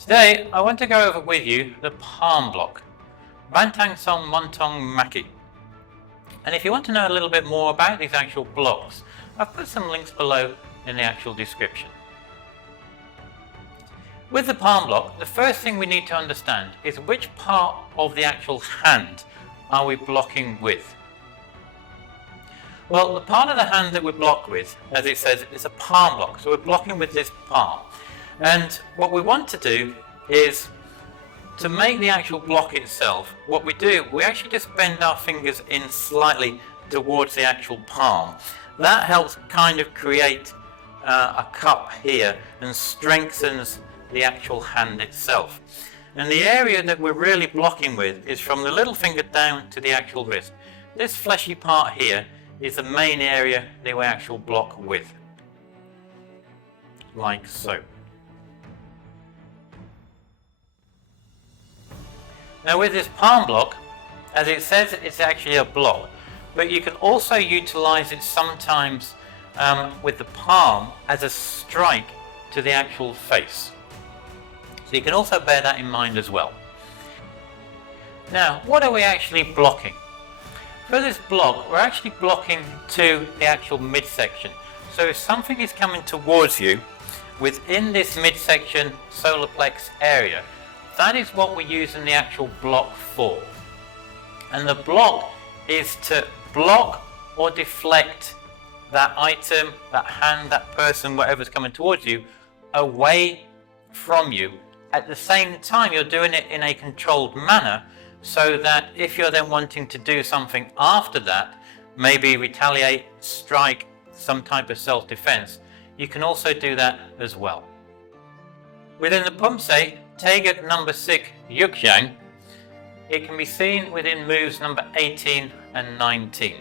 Today I want to go over with you the palm block, Batangson Makki. And if you want to know a little bit more about these actual blocks, I've put some links below in the actual description. With the palm block, the first thing we need to understand is which part of the actual hand are we blocking with. Well, the part of the hand that we block with, as it says, is a palm block. So we're blocking with this palm. And what we want to do is to make the actual block itself, what we do, we actually just bend our fingers in slightly towards the actual palm. That helps kind of create a cup here and strengthens the actual hand itself. And the area that we're really blocking with is from the little finger down to the actual wrist. This fleshy part here is the main area that we actually block with, like so. Now with this palm block, as it says, it's actually a block, but you can also utilize it sometimes with the palm as a strike to the actual face. So you can also bear that in mind as well. Now, what are we actually blocking? For this block, we're actually blocking to the actual midsection. So if something is coming towards you within this midsection solar plex area, that is what we use in the actual block for. And the block is to block or deflect that item, that hand, that person, whatever's coming towards you, away from you. At the same time, you're doing it in a controlled manner, so that if you're then wanting to do something after that, maybe retaliate, strike, some type of self-defense, you can also do that as well. Within the Poomsae, Taekwondo number 6 Jang, it can be seen within moves number 18 and 19.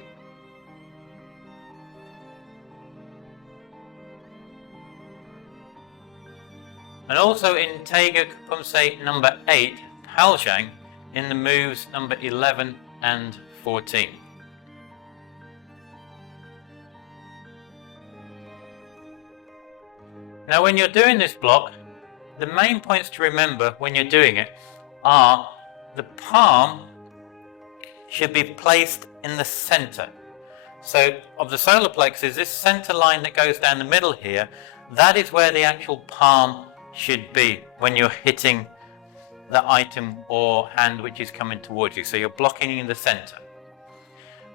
And also in Taekwondo Poomsae number 8 Jang, in the moves number 11 and 14. Now when you're doing this block, the main points to remember when you're doing it are the palm should be placed in the center. So of the solar plexus, this center line that goes down the middle here, that is where the actual palm should be when you're hitting the item or hand which is coming towards you. So you're blocking in the center.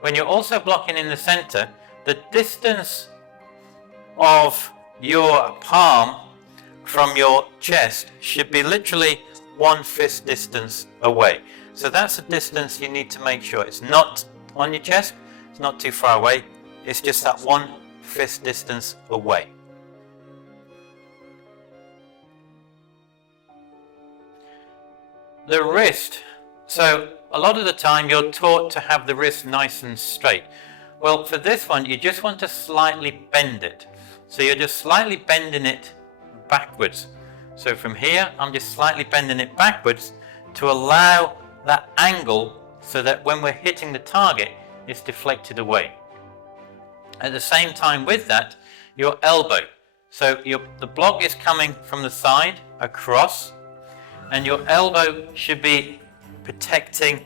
When you're also blocking in the center, the distance of your palm from your chest should be literally 1 fist distance away. So that's the distance you need to make sure. It's not on your chest, it's not too far away, it's just that 1 fist distance away. The wrist. So a lot of the time you're taught to have the wrist nice and straight. Well, for this one, you just want to slightly bend it. So you're just slightly bending it backwards. So from here, I'm just slightly bending it backwards to allow that angle so that when we're hitting the target, it's deflected away. At the same time with that, your elbow. So the block is coming from the side across, and your elbow should be protecting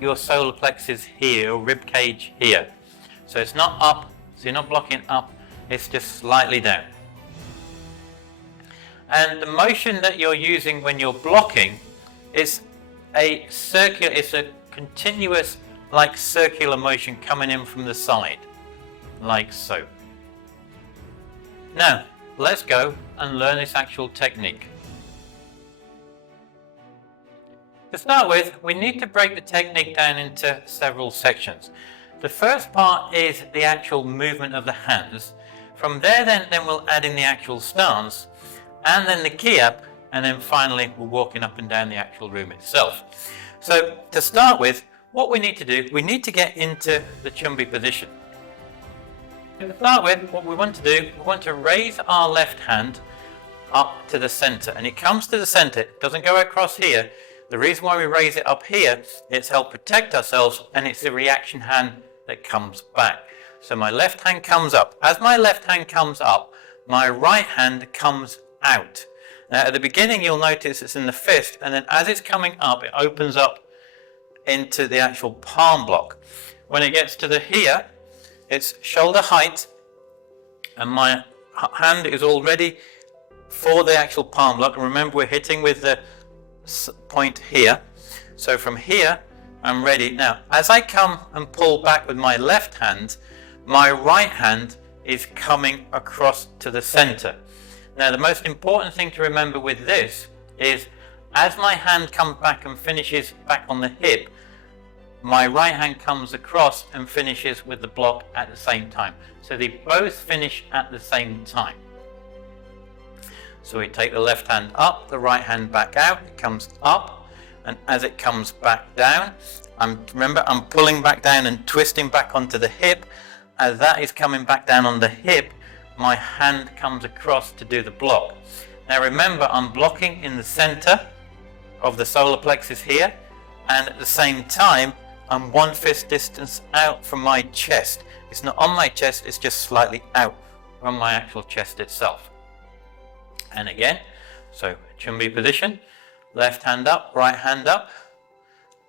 your solar plexus here, or rib cage here. So it's not up, so you're not blocking up, it's just slightly down. And the motion that you're using when you're blocking is it's a continuous, like circular motion coming in from the side, like so. Now, let's go and learn this actual technique. To start with, we need to break the technique down into several sections. The first part is the actual movement of the hands. From there then we'll add in the actual stance, and then the key up, and then finally we're walking up and down the actual room itself. So to start with, what we need to do, we need to get into the chumbi position. To start with, what we want to do, we want to raise our left hand up to the center, and it comes to the center, it doesn't go across here. The reason why we raise it up here, it's help protect ourselves, and it's the reaction hand that comes back. So my left hand comes up. As my left hand comes up, my right hand comes out. Now at the beginning you'll notice it's in the fist, and then as it's coming up it opens up into the actual palm block. When it gets to the here, it's shoulder height, and my hand is all ready for the actual palm block. And remember, we're hitting with the point here. So from here, I'm ready. Now, as I come and pull back with my left hand, my right hand is coming across to the center. Now, the most important thing to remember with this is as my hand comes back and finishes back on the hip, my right hand comes across and finishes with the block at the same time. So they both finish at the same time. So we take the left hand up, the right hand back out, it comes up, and as it comes back down, remember I'm pulling back down and twisting back onto the hip. As that is coming back down on the hip, my hand comes across to do the block. Now remember, I'm blocking in the center of the solar plexus here, and at the same time I'm one fist distance out from my chest. It's not on my chest, it's just slightly out from my actual chest itself. And again, so Chumbi position, left hand up, right hand up,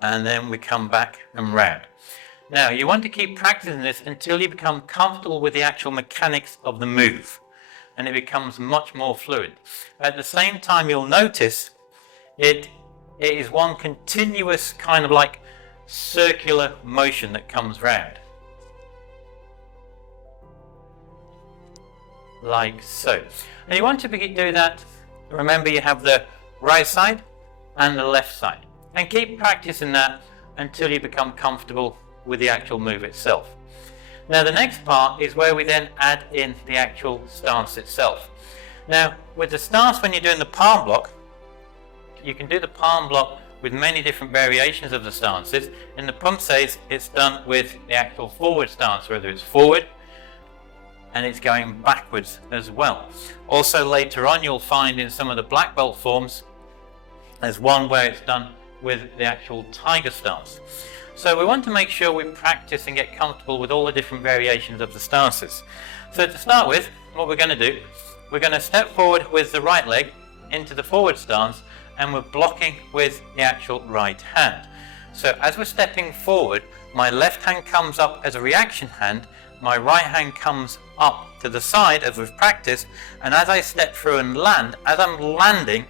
and then we come back and round. Now you want to keep practicing this until you become comfortable with the actual mechanics of the move, and it becomes much more fluid. At the same time, you'll notice it is one continuous kind of like circular motion that comes round. Like so. And you want to do that, remember you have the right side and the left side. And keep practicing that until you become comfortable with the actual move itself. Now the next part is where we then add in the actual stance itself. Now with the stance, when you're doing the palm block, you can do the palm block with many different variations of the stances. In the Poomsae, it's done with the actual forward stance, whether it's forward and it's going backwards as well. Also later on you'll find in some of the black belt forms there's one where it's done with the actual tiger stance. So we want to make sure we practice and get comfortable with all the different variations of the stances. So to start with, what we're going to do, we're going to step forward with the right leg into the forward stance, and we're blocking with the actual right hand. So as we're stepping forward, my left hand comes up as a reaction hand, my right hand comes up to the side as we've practiced, and as I step through and land, as I'm landing,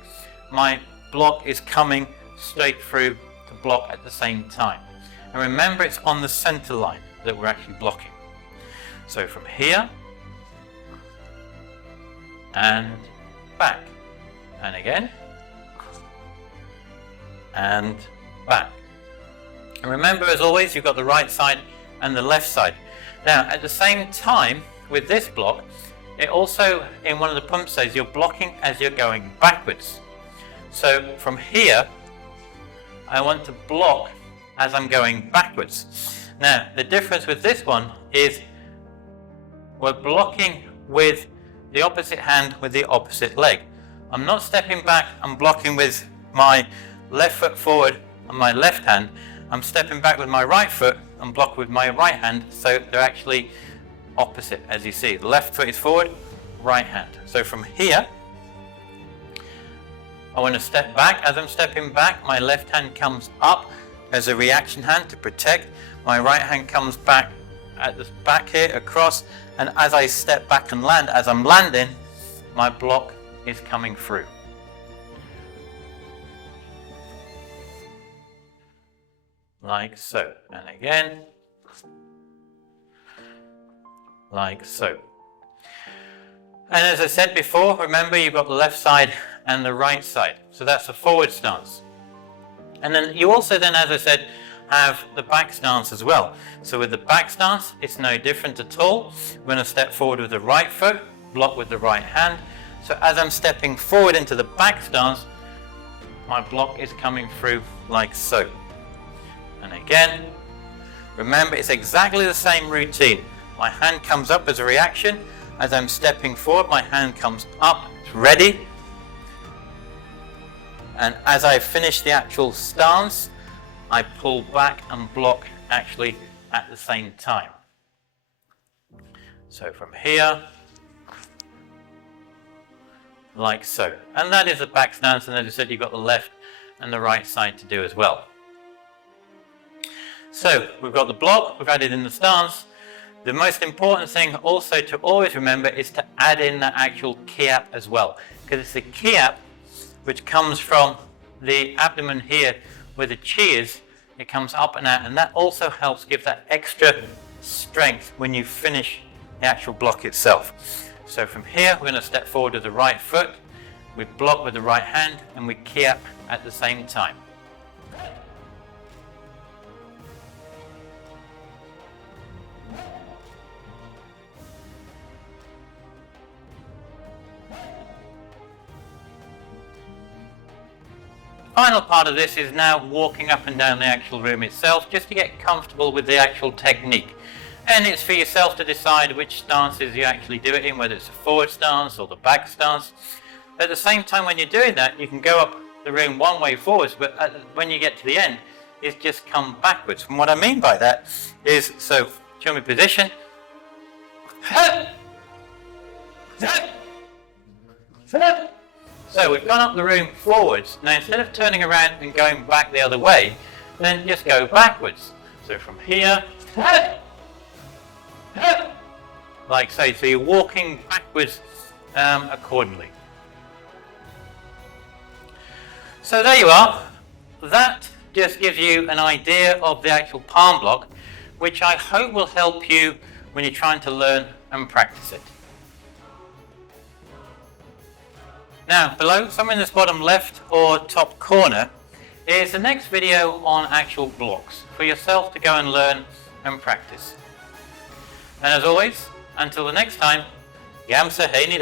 my block is coming straight through to block at the same time. And remember, it's on the center line that we're actually blocking. So from here and back, and again and back. And remember, as always, you've got the right side and the left side. Now at the same time with this block, it also, in one of the Poomsae, you're blocking as you're going backwards. So from here I want to block as I'm going backwards. Now the difference with this one is we're blocking with the opposite hand with the opposite leg. I'm not stepping back, I'm blocking with my left foot forward on my left hand. I'm stepping back with my right foot and block with my right hand, so they're actually opposite. As you see, the left foot is forward, right hand. So from here I want to step back. As I'm stepping back, my left hand comes up as a reaction hand to protect. My right hand comes back at the back here across, and as I step back and land, as I'm landing, my block is coming through. Like so, and again, like so. And as I said before, remember you've got the left side and the right side. So that's a forward stance. And then you also then, as I said, have the back stance as well. So with the back stance, it's no different at all. We're going to step forward with the right foot, block with the right hand. So as I'm stepping forward into the back stance, my block is coming through like so. And again, remember it's exactly the same routine. My hand comes up as a reaction. As I'm stepping forward, my hand comes up, it's ready. And as I finish the actual stance, I pull back and block actually at the same time. So from here, like so. And that is a back stance, and as I said, you've got the left and the right side to do as well. So we've got the block, we've added in the stance. The most important thing also to always remember is to add in the actual kiap as well, because it's the kiap which comes from the abdomen here where the chi is. It comes up and out, and that also helps give that extra strength when you finish the actual block itself. So from here, we're going to step forward with the right foot, we block with the right hand, and we kiap at the same time. Final part of this is now walking up and down the actual room itself, just to get comfortable with the actual technique. And it's for yourself to decide which stances you actually do it in, whether it's a forward stance or the back stance. At the same time, when you're doing that, you can go up the room one way forwards, but when you get to the end, it's just come backwards. And what I mean by that is, so show me position. So we've gone up the room forwards. Now instead of turning around and going back the other way, then just go backwards. So from here, like so. So you're walking backwards accordingly. So there you are. That just gives you an idea of the actual palm block, which I hope will help you when you're trying to learn and practice it. Now, below, somewhere in this bottom left or top corner, is the next video on actual blocks for yourself to go and learn and practice. And as always, until the next time, Gam Sa Hae Ni.